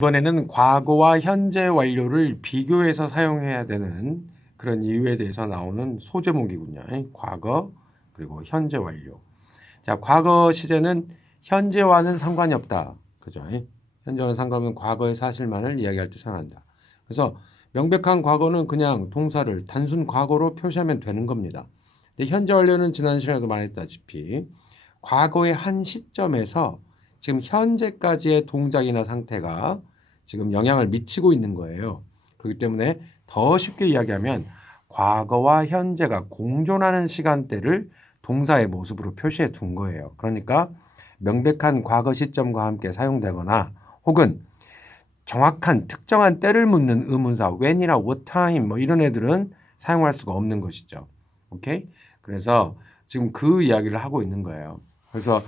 이번에는 과거와 현재 완료를 비교해서 사용해야 되는 그런 이유에 대해서 나오는 소제목이군요. 과거 그리고 현재 완료. 자, 과거 시제는 현재와는 상관이 없다. 그죠? 현재와는 상관없는 과거의 사실만을 이야기할 때 사용한다. 그래서 명백한 과거는 그냥 동사를 단순 과거로 표시하면 되는 겁니다. 근데 현재 완료는 지난 시간에도 말했다시피 과거의 한 시점에서 지금 현재까지의 동작이나 상태가 지금 영향을 미치고 있는 거예요. 그렇기 때문에 더 쉽게 이야기하면 과거와 현재가 공존하는 시간대를 동사의 모습으로 표시해 둔 거예요. 그러니까 명백한 과거 시점과 함께 사용되거나 혹은 정확한 특정한 때를 묻는 의문사 when이나 what time 뭐 이런 애들은 사용할 수가 없는 것이죠. 오케이? 그래서 지금 그 이야기를 하고 있는 거예요. 그래서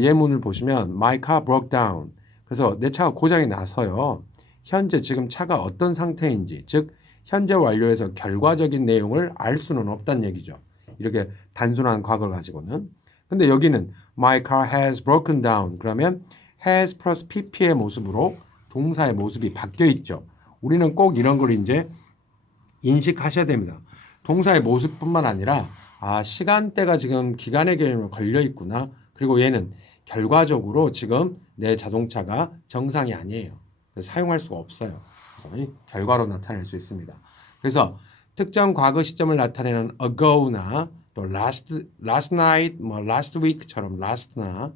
예문을 보시면 my car broke down. 그래서 내 차가 고장이 나서요. 현재 지금 차가 어떤 상태인지 즉 현재 완료에서 결과적인 내용을 알 수는 없다는 얘기죠. 이렇게 단순한 과거를 가지고는. 근데 여기는 my car has broken down. 그러면 has 플러스 pp의 모습으로 동사의 모습이 바뀌어 있죠. 우리는 꼭 이런 걸 이제 인식하셔야 됩니다. 동사의 모습뿐만 아니라 시간대가 지금 기간의 개념에 걸려 있구나. 그리고 얘는 결과적으로 지금 내 자동차가 정상이 아니에요. 그래서 사용할 수가 없어요. 그래서 결과로 나타낼 수 있습니다. 그래서 특정 과거 시점을 나타내는 ago나 또 last night, 뭐 last week처럼 last나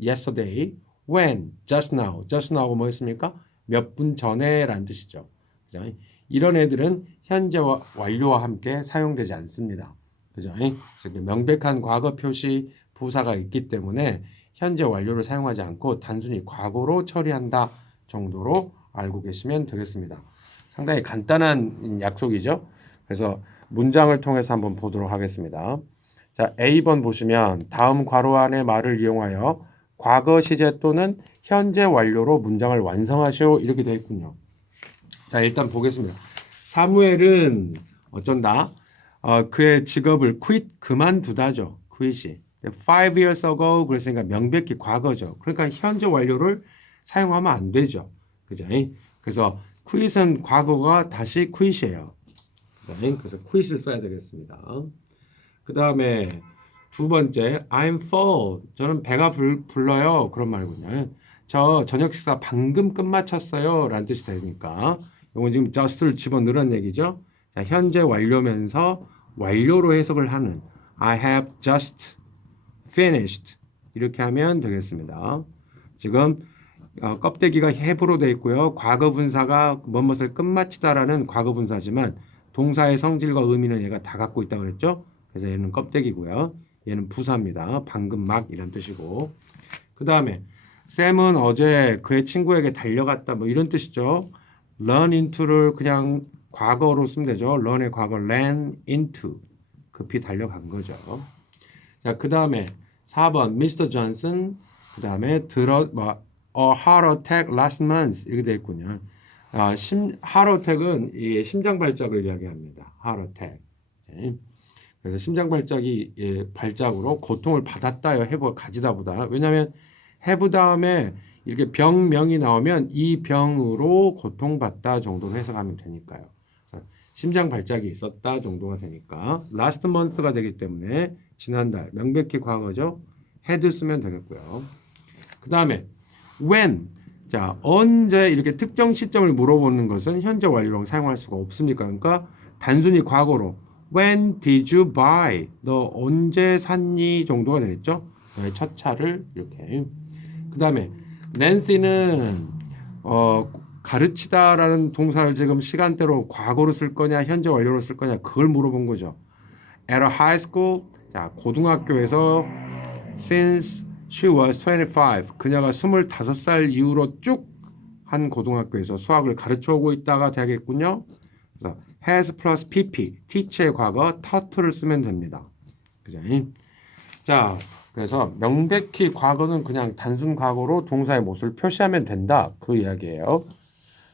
yesterday, when, just now가 뭐였습니까? 몇 분 전에라는 뜻이죠. 그죠? 이런 애들은 현재와 완료와 함께 사용되지 않습니다. 그죠? 그래서 명백한 과거 표시 부사가 있기 때문에 현재 완료를 사용하지 않고 단순히 과거로 처리한다 정도로 알고 계시면 되겠습니다. 상당히 간단한 약속이죠. 그래서 문장을 통해서 한번 보도록 하겠습니다. 자, A번 보시면 다음 괄호 안의 말을 이용하여 과거 시제 또는 현재 완료로 문장을 완성하시오 이렇게 되어 있군요. 자, 일단 보겠습니다. 사무엘은 어쩐다? 그의 직업을 그만두다죠. quit이. 5 years ago 그랬으니까 명백히 과거죠. 그러니까 현재 완료를 사용하면 안 되죠. 그죠? 그래서 quit은 과거가 다시 quit이에요. 그래서 quit을 써야 되겠습니다. 그 다음에 두 번째 I'm full. 저는 배가 불러요. 그런 말이군요. 저 저녁 식사 방금 끝마쳤어요. 라는 뜻이 되니까 이건 지금 just를 집어넣으란 얘기죠. 자, 현재 완료면서 완료로 해석을 하는 I have just finished 이렇게 하면 되겠습니다. 지금 껍데기가 have로 되어 있고요. 과거 분사가 무엇을 끝마치다라는 과거 분사지만 동사의 성질과 의미는 얘가 다 갖고 있다고 그랬죠. 그래서 얘는 껍데기고요. 얘는 부사입니다. 방금 막 이런 뜻이고. 그 다음에 샘은 어제 그의 친구에게 달려갔다 뭐 이런 뜻이죠. run into를 그냥 과거로 쓰면 되죠. run의 과거 ran into 급히 달려간 거죠. 자, 그 다음에 4번 미스터 존슨 그 다음에 a heart attack last month 이렇게 되어 있군요. heart attack은 이 심장 발작을 이야기합니다. heart attack. 네. 그래서 심장 발작이 발작으로 고통을 받았다요. have가 가지다보다. 왜냐하면 have 다음에 이렇게 병명이 나오면 이 병으로 고통받다 정도로 해석하면 되니까요. 심장 발작이 있었다 정도가 되니까 last month가 되기 때문에 지난달 명백히 과거죠. had 쓰면 되겠고요. 그 다음에 when 자 언제 이렇게 특정 시점을 물어보는 것은 현재 완료랑 사용할 수가 없습니까? 그러니까 단순히 과거로 when did you buy 너 언제 샀니 정도가 되겠죠. 너의 첫 차를 이렇게 그 다음에 낸시는 가르치다라는 동사를 지금 시간대로 과거로 쓸 거냐 현재 완료로 쓸 거냐 그걸 물어본 거죠. At a high school 자 고등학교에서 since she was 25 그녀가 25살 이후로 쭉 한 고등학교에서 수학을 가르쳐 오고 있다가 되겠군요. 그래서 has 플러스 pp teach의 과거 taught를 쓰면 됩니다. 그죠? 자 그래서 명백히 과거는 그냥 단순 과거로 동사의 모습을 표시하면 된다. 그 이야기예요.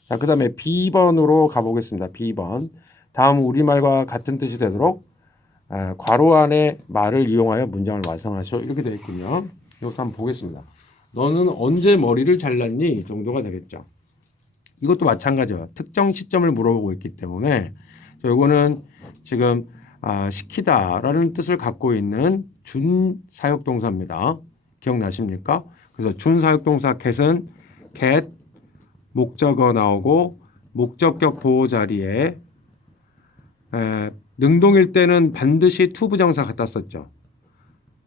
자, 그 다음에 B번으로 가보겠습니다. B번. 다음 우리말과 같은 뜻이 되도록 괄호 안에 말을 이용하여 문장을 완성하시오. 이렇게 되어 있군요. 이것도 한번 보겠습니다. 너는 언제 머리를 잘랐니? 정도가 되겠죠. 이것도 마찬가지야. 특정 시점을 물어보고 있기 때문에 이거는 지금 시키다라는 뜻을 갖고 있는 준사역동사입니다. 기억나십니까? 그래서 준사역동사 get은 get 목적어 나오고 목적격 보호 자리에 능동일 때는 반드시 투부정사 갖다 썼죠.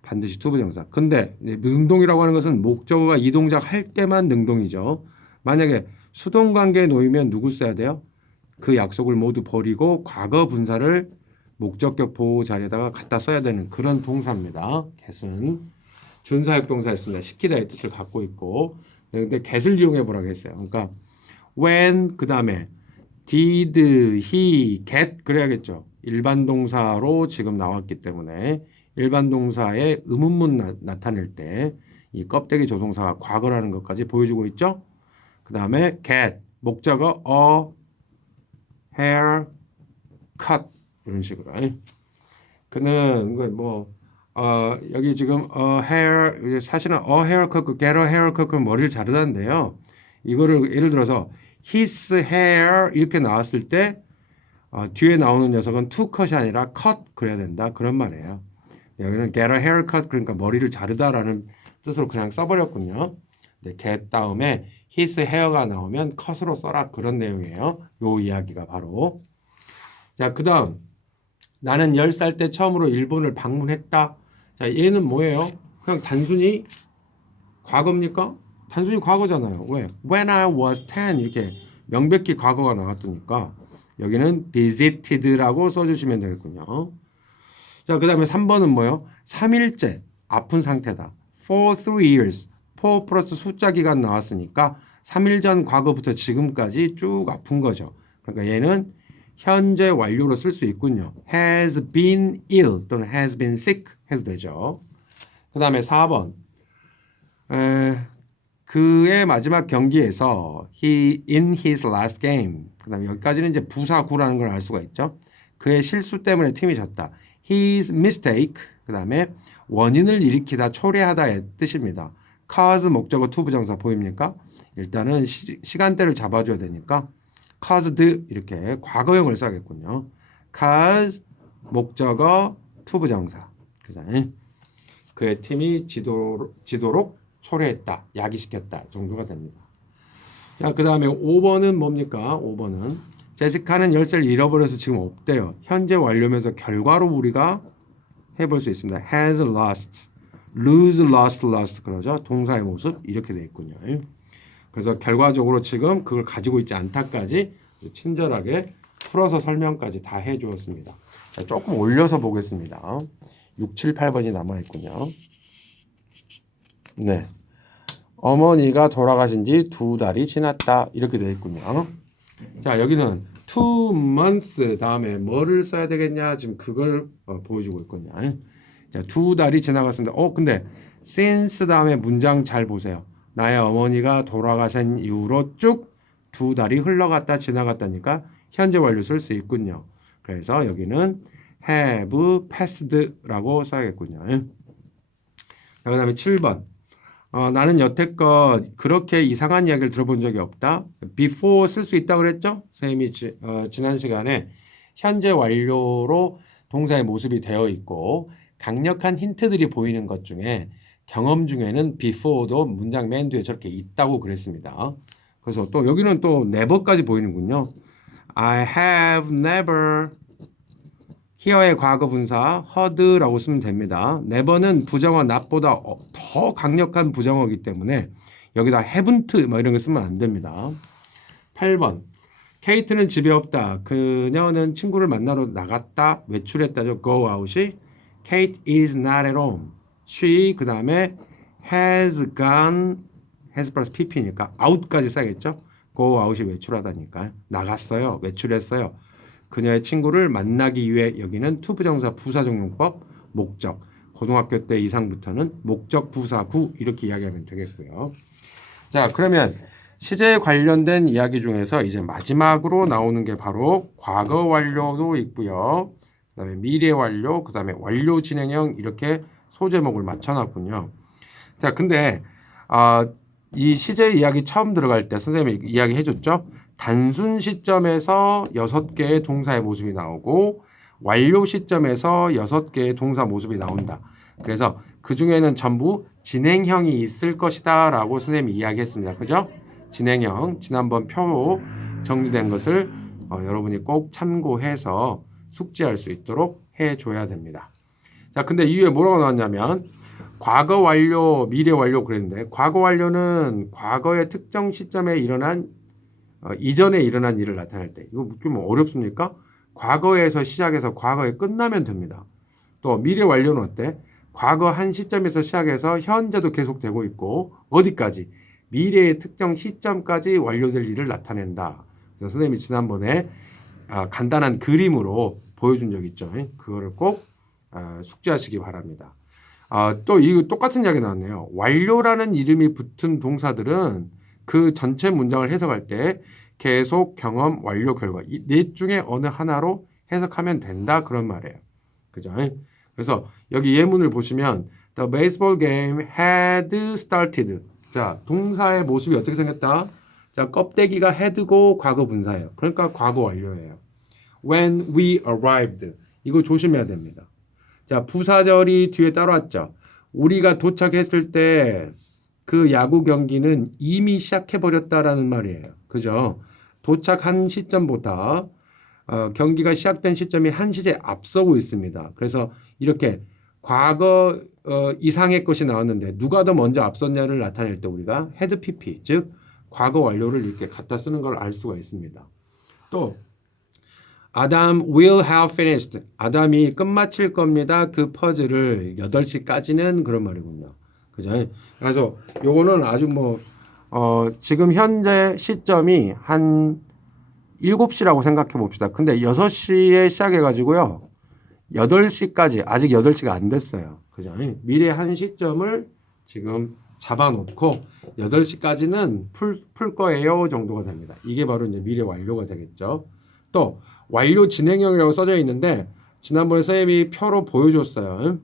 반드시 투부정사. 근데 능동이라고 하는 것은 목적어가 이 동작 할 때만 능동이죠. 만약에 수동 관계에 놓이면 누구 써야 돼요? 그 약속을 모두 버리고 과거 분사를 목적격 보호 자리에다가 갖다 써야 되는 그런 동사입니다. get은 준사역 동사였습니다. 시키다의 뜻을 갖고 있고, 근데 get을 이용해 보라고 했어요. 그러니까 when 그 다음에 did he get 그래야겠죠. 일반 동사로 지금 나왔기 때문에 일반 동사의 의문문 나타낼 때 이 껍데기 조동사가 과거라는 것까지 보여주고 있죠. 그 다음에 get 목적어 hair cut 이런 식으로. 그는 뭐 여기 지금 hair 사실은 haircut, get a haircut 머리를 자르다인데요. 이거를 예를 들어서 his hair 이렇게 나왔을 때 뒤에 나오는 녀석은 to cut이 아니라 cut 그래야 된다 그런 말이에요. 여기는 get a haircut 그러니까 머리를 자르다라는 뜻으로 그냥 써버렸군요. get 다음에 his hair가 나오면 cut으로 써라 그런 내용이에요. 요 이야기가 바로. 자, 그 다음 나는 10살 때 처음으로 일본을 방문했다. 자, 얘는 뭐예요? 그냥 단순히 과거입니까? 단순히 과거잖아요. 왜? When I was 10 이렇게 명백히 과거가 나왔으니까 여기는 visited라고 써주시면 되겠군요. 자, 그 다음에 3번은 뭐예요? 3일째 아픈 상태다. For 3 years. 4 플러스 숫자 기간 나왔으니까 3일 전 과거부터 지금까지 쭉 아픈 거죠. 그러니까 얘는 현재 완료로 쓸 수 있군요. has been ill 또는 has been sick 해도 되죠. 그 다음에 4번. 그의 마지막 경기에서 in his last game. 그 다음에 여기까지는 이제 부사구라는 걸 알 수가 있죠. 그의 실수 때문에 팀이 졌다. his mistake. 그 다음에 원인을 일으키다, 초래하다의 뜻입니다. cause 목적어 투부정사 보입니까? 일단은 시간대를 잡아줘야 되니까 caused 이렇게 과거형을 써야겠군요. cause 목적어 투부정사. 그 다음에 그의 팀이 지도록 초래했다, 야기시켰다 정도가 됩니다. 자, 그 다음에 5번은 뭡니까? 5번은 제시카는 열쇠를 잃어버려서 지금 없대요. 현재 완료면서 결과로 우리가 해볼 수 있습니다. has lost, lose, lost 그러죠. 동사의 모습 이렇게 돼 있군요. 그래서 결과적으로 지금 그걸 가지고 있지 않다까지 친절하게 풀어서 설명까지 다 해주었습니다. 자, 조금 올려서 보겠습니다. 6, 7, 8번이 남아있군요. 네. 어머니가 돌아가신 지 2달이 지났다. 이렇게 되어 있군요. 자, 여기는 2 months 다음에 뭐를 써야 되겠냐. 지금 그걸 보여주고 있군요. 자, 2달이 지나갔습니다. 근데 since 다음에 문장 잘 보세요. 나의 어머니가 돌아가신 이후로 쭉 2달이 흘러갔다 지나갔다니까 현재 완료 쓸 수 있군요. 그래서 여기는 have passed라고 써야겠군요. 자, 그 다음에 7번. 나는 여태껏 그렇게 이상한 이야기를 들어본 적이 없다. before 쓸 수 있다고 그랬죠? 선생님이 지난 시간에 현재 완료로 동사의 모습이 되어 있고 강력한 힌트들이 보이는 것 중에 경험 중에는 before도 문장 맨 뒤에 저렇게 있다고 그랬습니다. 그래서 또 여기는 또 never까지 보이는군요. I have never here의 과거 분사 heard라고 쓰면 됩니다. never는 부정어 not보다 더 강력한 부정어이기 때문에 여기다 haven't 뭐 이런 거 쓰면 안 됩니다. 8번. 케이트는 집에 없다. 그녀는 친구를 만나러 나갔다. 외출했다죠. go out이. Kate is not at home. She 그 다음에 has gone has 플러스 pp니까 out까지 써야겠죠. go out이 외출하다니까 나갔어요. 외출했어요. 그녀의 친구를 만나기 위해 여기는 투부정사 부사적용법 목적 고등학교 때 이상부터는 목적 부사구 이렇게 이야기하면 되겠고요. 자, 그러면 시제에 관련된 이야기 중에서 이제 마지막으로 나오는 게 바로 과거 완료도 있고요. 그다음에 미래 완료, 그다음에 완료 진행형 이렇게 소제목을 맞춰놨군요. 자, 근데 이 시제 이야기 처음 들어갈 때 선생님이 이야기 해줬죠. 단순 시점에서 6개의 동사의 모습이 나오고 완료 시점에서 6개의 동사 모습이 나온다. 그래서 그 중에는 전부 진행형이 있을 것이다 라고 선생님이 이야기했습니다. 그죠? 진행형, 지난번 표로 정리된 것을 여러분이 꼭 참고해서 숙지할 수 있도록 해줘야 됩니다. 자, 근데 이후에 뭐라고 나왔냐면 과거 완료, 미래 완료 그랬는데 과거 완료는 과거의 특정 시점에 일어난 이전에 일어난 일을 나타낼 때 이거 좀 어렵습니까? 과거에서 시작해서 과거에 끝나면 됩니다. 또 미래 완료는 어때? 과거 한 시점에서 시작해서 현재도 계속되고 있고 어디까지? 미래의 특정 시점까지 완료될 일을 나타낸다. 그래서 선생님이 지난번에 간단한 그림으로 보여준 적 있죠. 그거를 꼭 숙지하시기 바랍니다. 또 이거 똑같은 이야기 나왔네요. 완료라는 이름이 붙은 동사들은 그 전체 문장을 해석할 때 계속, 경험, 완료, 결과 이 넷 중에 어느 하나로 해석하면 된다 그런 말이에요. 그죠? 그래서 여기 예문을 보시면 The baseball game had started. 자, 동사의 모습이 어떻게 생겼다? 자, 껍데기가 had고 과거 분사예요. 그러니까 과거 완료예요. When we arrived. 이거 조심해야 됩니다. 자, 부사절이 뒤에 따라왔죠. 우리가 도착했을 때 그 야구 경기는 이미 시작해버렸다라는 말이에요. 그죠? 도착한 시점보다 경기가 시작된 시점이 한 시제 앞서고 있습니다. 그래서 이렇게 과거 이상의 것이 나왔는데 누가 더 먼저 앞섰냐를 나타낼 때 우리가 had pp, 즉 과거 완료를 이렇게 갖다 쓰는 걸 알 수가 있습니다. 또 Adam will have finished. 아담이 끝마칠 겁니다. 그 퍼즐을 8시까지는 그런 말이군요. 그죠? 그래서 요거는 아주 지금 현재 시점이 한 7시라고 생각해 봅시다. 근데 6시에 시작해 가지고요. 8시까지 아직 8시가 안 됐어요. 그죠? 미래 한 시점을 지금 잡아 놓고 8시까지는 풀 거예요 정도가 됩니다. 이게 바로 이제 미래 완료가 되겠죠. 또 완료 진행형이라고 써져 있는데 지난번에 선생님이 표로 보여줬어요.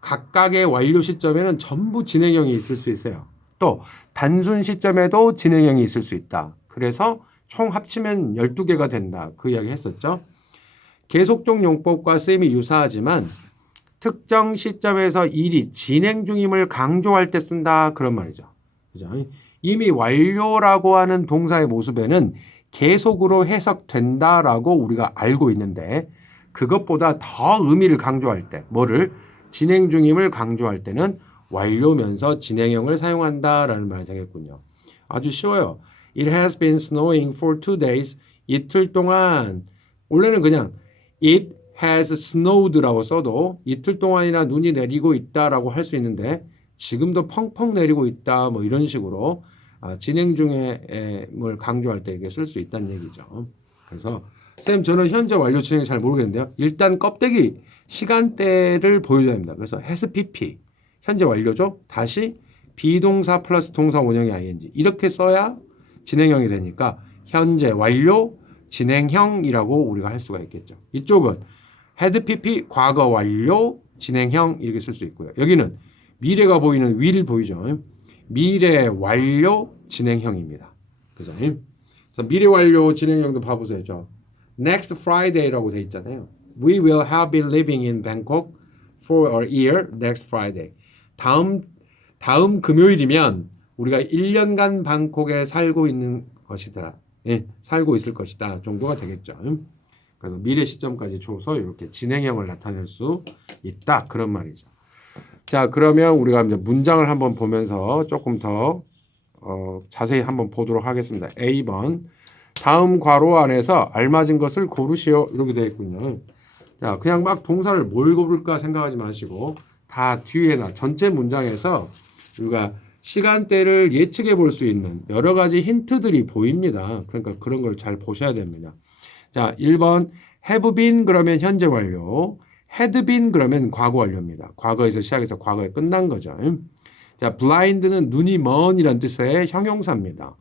각각의 완료 시점에는 전부 진행형이 있을 수 있어요. 또 단순 시점에도 진행형이 있을 수 있다. 그래서 총 합치면 12개가 된다. 그 이야기 했었죠. 계속적 용법과 쓰임이 유사하지만 특정 시점에서 일이 진행 중임을 강조할 때 쓴다. 그런 말이죠. 그죠? 이미 완료라고 하는 동사의 모습에는 계속으로 해석된다라고 우리가 알고 있는데 그것보다 더 의미를 강조할 때 뭐를? 진행 중임을 강조할 때는 완료면서 진행형을 사용한다라는 말이 되겠군요. 아주 쉬워요. It has been snowing for 2 days. 이틀 동안 원래는 그냥 It has snowed라고 써도 이틀 동안이나 눈이 내리고 있다라고 할 수 있는데 지금도 펑펑 내리고 있다 뭐 이런 식으로 진행 중임을 강조할 때 이렇게 쓸 수 있다는 얘기죠. 그래서 쌤 저는 현재 완료 진행 잘 모르겠는데요. 일단 껍데기 시간대를 보여줘야 합니다. 그래서 has pp 현재 완료죠. 다시 비동사 플러스 동사 원형의 ing 이렇게 써야 진행형이 되니까 현재 완료 진행형이라고 우리가 할 수가 있겠죠. 이쪽은 had pp 과거 완료 진행형 이렇게 쓸 수 있고요. 여기는 미래가 보이는 will 보이죠. 미래 완료 진행형입니다. 그죠? 그래서 미래 완료 진행형도 봐보세요. Next Friday라고 돼 있잖아요. We will have been living in Bangkok for a year next Friday. 다음 금요일이면 우리가 1년간 방콕에 살고 있는 것이다. 예, 살고 있을 것이다 정도가 되겠죠. 그래서 미래 시점까지 줘서 이렇게 진행형을 나타낼 수 있다 그런 말이죠. 자, 그러면 우리가 이제 문장을 한번 보면서 조금 더 자세히 한번 보도록 하겠습니다. A번 다음 괄호 안에서 알맞은 것을 고르시오 이렇게 되어 있군요. 자, 그냥 막 동사를 뭘 고를까 생각하지 마시고 다 뒤에나 전체 문장에서 우리가 시간대를 예측해 볼 수 있는 여러 가지 힌트들이 보입니다. 그러니까 그런 걸 잘 보셔야 됩니다. 자, 1번 have been 그러면 현재 완료, had been 그러면 과거 완료입니다. 과거에서 시작해서 과거에 끝난 거죠. 자, blind는 눈이 먼이란 뜻의 형용사입니다.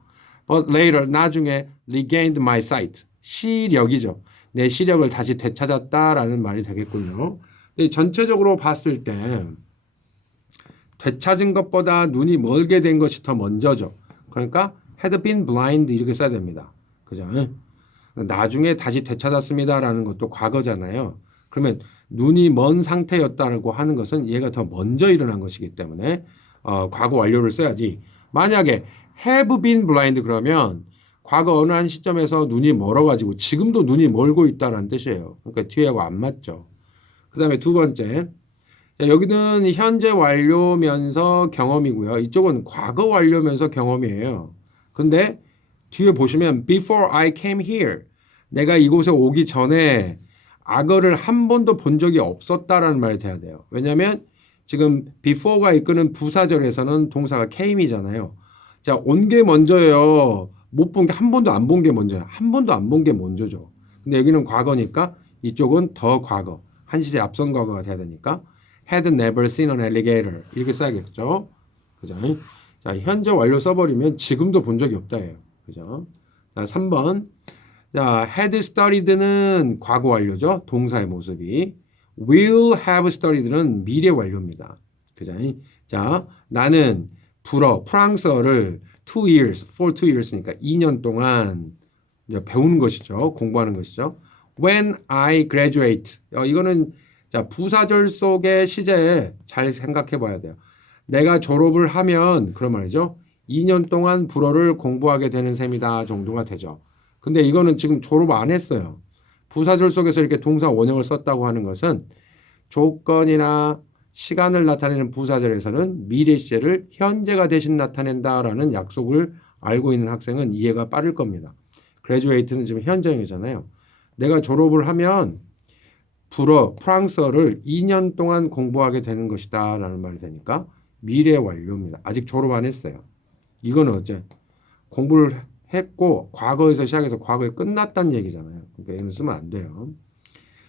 But later 나중에 regained my sight 시력이죠. 내 시력을 다시 되찾았다라는 말이 되겠군요. 근데 전체적으로 봤을 때 되찾은 것보다 눈이 멀게 된 것이 더 먼저죠. 그러니까 had been blind 이렇게 써야 됩니다. 그죠? 나중에 다시 되찾았습니다라는 것도 과거잖아요. 그러면 눈이 먼 상태였다고 하는 것은 얘가 더 먼저 일어난 것이기 때문에 과거 완료를 써야지. 만약에 have been blind 그러면 과거 어느 한 시점에서 눈이 멀어가지고 지금도 눈이 멀고 있다는 뜻이에요. 그러니까 뒤에하고 안 맞죠. 그 다음에 두 번째. 자, 여기는 현재 완료면서 경험이고요. 이쪽은 과거 완료면서 경험이에요. 근데 뒤에 보시면 before I came here. 내가 이곳에 오기 전에 악어를 한 번도 본 적이 없었다라는 말이 돼야 돼요. 왜냐하면 지금 before가 이끄는 부사절에서는 동사가 came이잖아요. 자, 온 게 먼저예요. 못 본 게 한 번도 안 본 게 먼저예요. 한 번도 안 본 게 먼저죠. 근데 여기는 과거니까 이쪽은 더 과거. 한 시대 앞선 과거가 돼야 되니까 had never seen an alligator 이렇게 써야겠죠. 그죠? 자, 현재 완료 써버리면 지금도 본 적이 없다예요. 그죠? 자, 3번. 자, had studied는 과거 완료죠. 동사의 모습이. will have studied는 미래 완료입니다. 그죠? 자, 나는 프랑스어를 2 years, for 2 years니까 2년 동안 배우는 것이죠. 공부하는 것이죠. When I graduate. 이거는 자, 부사절 속의 시제에 잘 생각해 봐야 돼요. 내가 졸업을 하면 그런 말이죠. 2년 동안 불어를 공부하게 되는 셈이다 정도가 되죠. 근데 이거는 지금 졸업 안 했어요. 부사절 속에서 이렇게 동사 원형을 썼다고 하는 것은 조건이나 시간을 나타내는 부사절에서는 미래 시제를 현재가 대신 나타낸다라는 약속을 알고 있는 학생은 이해가 빠를 겁니다. graduate는 지금 현재형이잖아요. 내가 졸업을 하면 프랑스어를 2년 동안 공부하게 되는 것이다 라는 말이 되니까 미래 완료입니다. 아직 졸업 안 했어요. 이거는 어째 공부를 했고 과거에서 시작해서 과거에 끝났다는 얘기잖아요. 그러니까 얘는 쓰면 안 돼요.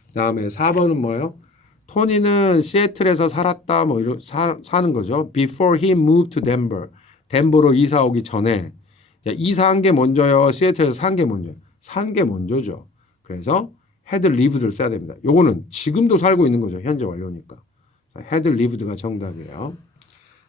그 다음에 4번은 뭐예요? 토니는 시애틀에서 살았다 뭐 이런 사는 거죠. Before he moved to Denver. 덴버로 이사 오기 전에 이사한 게 먼저요. 시애틀에서 산 게 먼저요. 산 게 먼저죠. 그래서 had lived를 써야 됩니다. 요거는 지금도 살고 있는 거죠. 현재 완료니까. had lived가 정답이에요.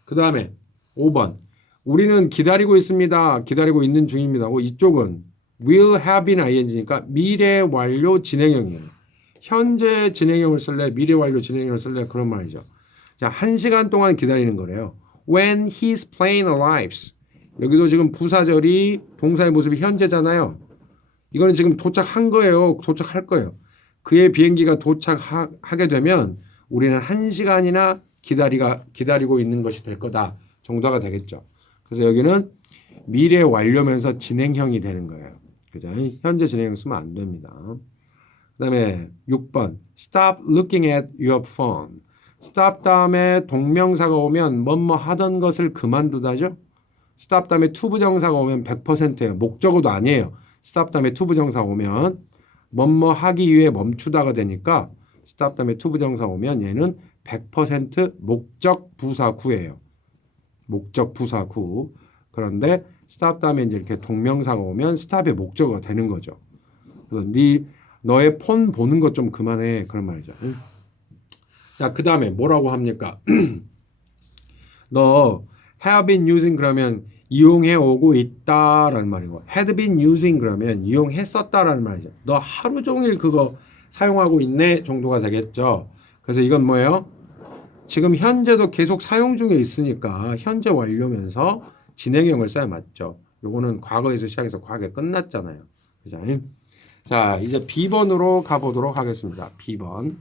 그 다음에 5번. 우리는 기다리고 있습니다. 기다리고 있는 중입니다. 이쪽은 will have been ing니까 미래 완료 진행형이에요. 현재 진행형을 쓸래? 미래 완료 진행형을 쓸래? 그런 말이죠. 자, 1시간 동안 기다리는 거래요. When his plane arrives. 여기도 지금 부사절이 동사의 모습이 현재잖아요. 이거는 지금 도착한 거예요. 도착할 거예요. 그의 비행기가 도착하게 되면 우리는 1시간이나 기다리고 있는 것이 될 거다 정도가 되겠죠. 그래서 여기는 미래 완료면서 진행형이 되는 거예요. 그죠? 현재 진행형 쓰면 안 됩니다. 그 다음에 6번. Stop looking at your phone. Stop 다음에 동명사가 오면 뭐뭐 하던 것을 그만두다죠. Stop 다음에 to 부정사가 오면 100%예요. 목적어도 아니에요. Stop 다음에 to 부정사 오면 뭐뭐 하기 위해 멈추다가 되니까 Stop 다음에 to 부정사 오면 얘는 100% 목적 부사구예요. 목적 부사구. 그런데 stop 다음에 이제 이렇게 동명사가 오면 stop의 목적어가 되는 거죠. 그래서 너의 폰 보는 것 좀 그만해 그런 말이죠. 자, 그 다음에 뭐라고 합니까? 너 have been using 그러면 이용해 오고 있다라는 말이고 had been using 그러면 이용했었다라는 말이죠. 너 하루 종일 그거 사용하고 있네 정도가 되겠죠. 그래서 이건 뭐예요? 지금 현재도 계속 사용 중에 있으니까 현재 완료면서 진행형을 써야 맞죠. 요거는 과거에서 시작해서 과거에 끝났잖아요. 그죠? 자, 이제 B번으로 가보도록 하겠습니다. B번.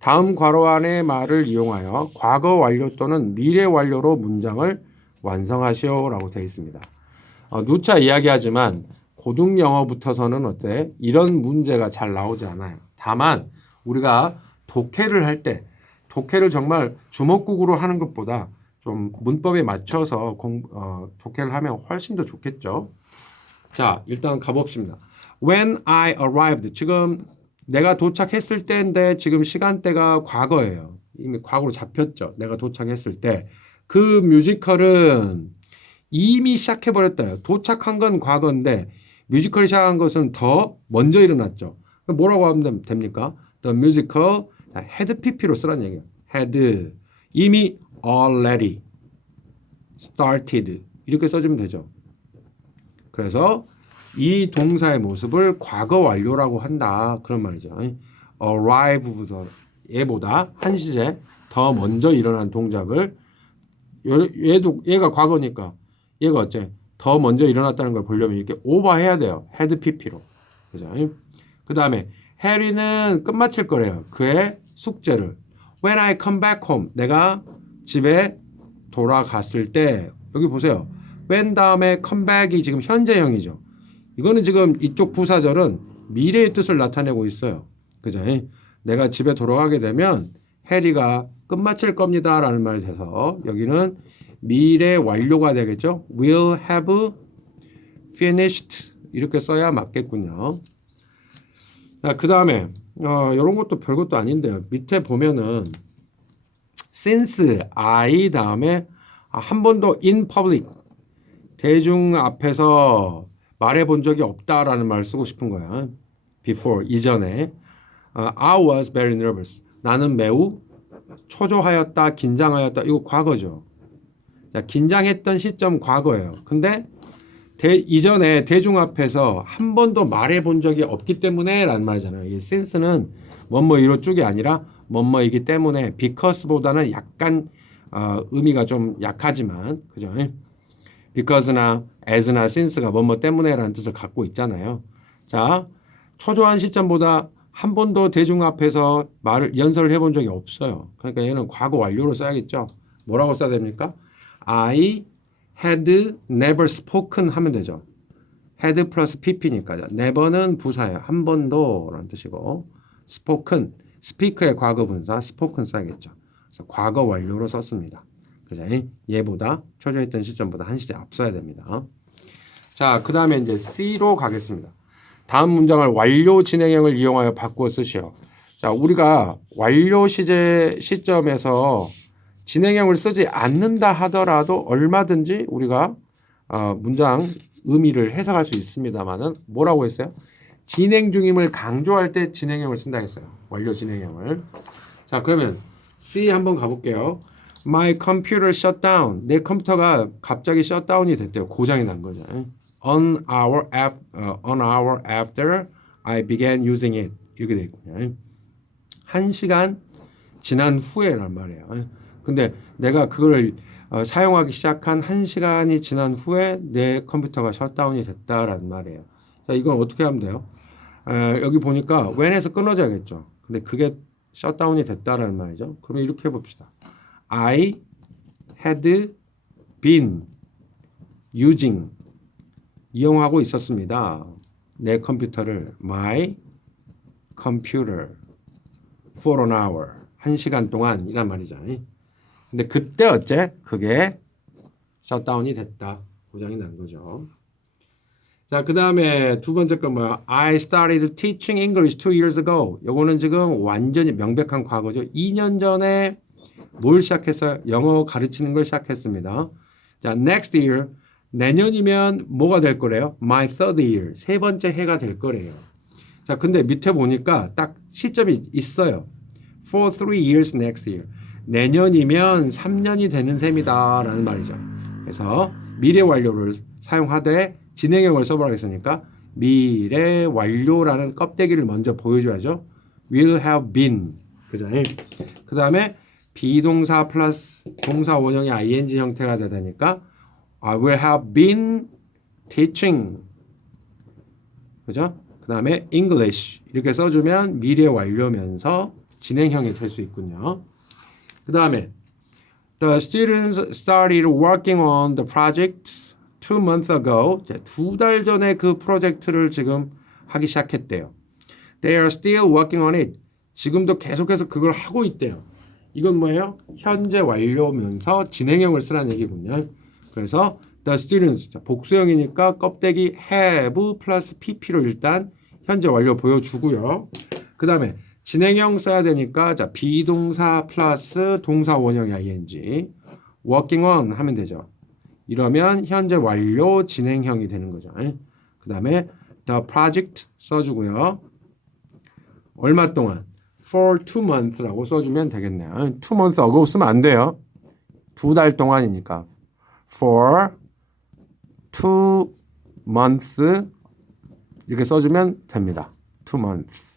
다음 괄호 안의 말을 이용하여 과거 완료 또는 미래 완료로 문장을 완성하시오라고 되어 있습니다. 누차 이야기하지만 고등 영어부터서는 어때? 이런 문제가 잘 나오지 않아요. 다만 우리가 독해를 할 때 독해를 정말 주먹국으로 하는 것보다 좀 문법에 맞춰서 독해를 하면 훨씬 더 좋겠죠. 자, 일단 가봅시다. When I arrived. 지금 내가 도착했을 때인데 지금 시간대가 과거예요. 이미 과거로 잡혔죠. 내가 도착했을 때. 그 뮤지컬은 이미 시작해버렸다요. 도착한 건 과거인데 뮤지컬이 시작한 것은 더 먼저 일어났죠. 뭐라고 하면 됩니까? The musical had pp로 쓰라는 얘기예요. had 이미 already, started 이렇게 써주면 되죠. 그래서 이 동사의 모습을 과거 완료라고 한다. 그런 말이죠. arrive부터 얘보다 한 시제 더 먼저 일어난 동작을 얘가 과거니까 얘가 어째 더 먼저 일어났다는 걸 보려면 이렇게 오버해야 돼요. had pp로. 그죠? 그 다음에 해리는 끝마칠 거래요. 그의 숙제를. When I come back home. 내가 집에 돌아갔을 때 여기 보세요. when 다음에 come back이 지금 현재형이죠. 이거는 지금 이쪽 부사절은 미래의 뜻을 나타내고 있어요. 그죠? 내가 집에 돌아가게 되면 해리가 끝마칠 겁니다. 라는 말이 돼서 여기는 미래 완료가 되겠죠. will have finished 이렇게 써야 맞겠군요. 자, 그 다음에 이런 것도 별것도 아닌데요. 밑에 보면은 since I 다음에 한 번도 in public 대중 앞에서 말해본 적이 없다라는 말을 쓰고 싶은 거야. before 이전에 I was very nervous. 나는 매우 초조하였다, 긴장하였다. 이거 과거죠. 자, 긴장했던 시점 과거예요. 근데 이전에 대중 앞에서 한 번도 말해본 적이 없기 때문에 라는 말이잖아요. 이 since는 뭐뭐이로 쭉이 아니라 뭐뭐이기 때문에 because보다는 약간 의미가 좀 약하지만 그죠? because나 as나 since가 뭐뭐 때문에라는 뜻을 갖고 있잖아요. 자, 초조한 시점보다 한 번도 대중 앞에서 연설을 해본 적이 없어요. 그러니까 얘는 과거 완료로 써야겠죠. 뭐라고 써야 됩니까? I had never spoken 하면 되죠. had 플러스 pp니까 never는 부사예요. 한 번도 라는 뜻이고 spoken, speak의 과거 분사 spoken 써야겠죠. 그래서 과거 완료로 썼습니다. 그죠? 얘보다 초조했던 시점보다 한 시제 앞서야 됩니다. 자, 그 다음에 이제 C로 가겠습니다. 다음 문장을 완료 진행형을 이용하여 바꾸어 쓰시오. 자, 우리가 완료 시점에서 진행형을 쓰지 않는다 하더라도 얼마든지 우리가 문장 의미를 해석할 수 있습니다만은 뭐라고 했어요? 진행 중임을 강조할 때 진행형을 쓴다 했어요. 완료 진행형을. 자, 그러면 C 한번 가볼게요. My computer shut down. 내 컴퓨터가 갑자기 셧다운이 됐대요. 고장이 난 거죠. An hour after I began using it. 이렇게 돼 있군요. 1시간 지난 후에란 말이에요. 근데 내가 그걸 사용하기 시작한 1시간이 지난 후에 내 컴퓨터가 셧다운이 됐다라는 말이에요. 자, 이건 어떻게 하면 돼요? 여기 보니까 when에서 끊어져야겠죠. 근데 그게 셧다운이 됐다라는 말이죠. 그러면 이렇게 해봅시다. I had been using 이용하고 있었습니다. 내 컴퓨터를 my computer for an hour 1시간 동안 이란 말이죠. 근데 그때 어째 그게 셧다운이 됐다. 고장이 난 거죠. 자, 그 다음에 두 번째 건 뭐야? I started teaching English 2 years ago. 요거는 지금 완전히 명백한 과거죠. 2년 전에 뭘 시작했어요? 영어 가르치는 걸 시작했습니다. 자, next year 내년이면 뭐가 될 거래요? My third year. 세 번째 해가 될 거래요. 자, 근데 밑에 보니까 딱 시점이 있어요. For 3 years next year. 내년이면 3년이 되는 셈이다 라는 말이죠. 그래서 미래 완료를 사용하되 진행형을 써보라고 했으니까 미래 완료라는 껍데기를 먼저 보여줘야죠. will have been. 그죠? 그 다음에 비동사 플러스 동사 원형이 ing 형태가 되니까 I will have been teaching. 그죠? 그 다음에 English 이렇게 써주면 미래 완료면서 진행형이 될 수 있군요. 그 다음에 The students started working on the project 2 months ago. 2달 전에 그 프로젝트를 지금 하기 시작했대요. They are still working on it. 지금도 계속해서 그걸 하고 있대요. 이건 뭐예요? 현재 완료면서 진행형을 쓰라는 얘기군요. 그래서 the students 복수형이니까 껍데기 have 플러스 pp로 일단 현재 완료 보여주고요. 그 다음에 진행형 써야 되니까 자 비동사 플러스 동사 원형이 ing working on 하면 되죠. 이러면 현재 완료 진행형이 되는 거죠. 그 다음에 the project 써주고요. 얼마 동안? For 2 months라고 써주면 되겠네요. 2 months ago 쓰면 안 돼요. 2달 동안이니까 for 2 months 이렇게 써주면 됩니다. 2 months.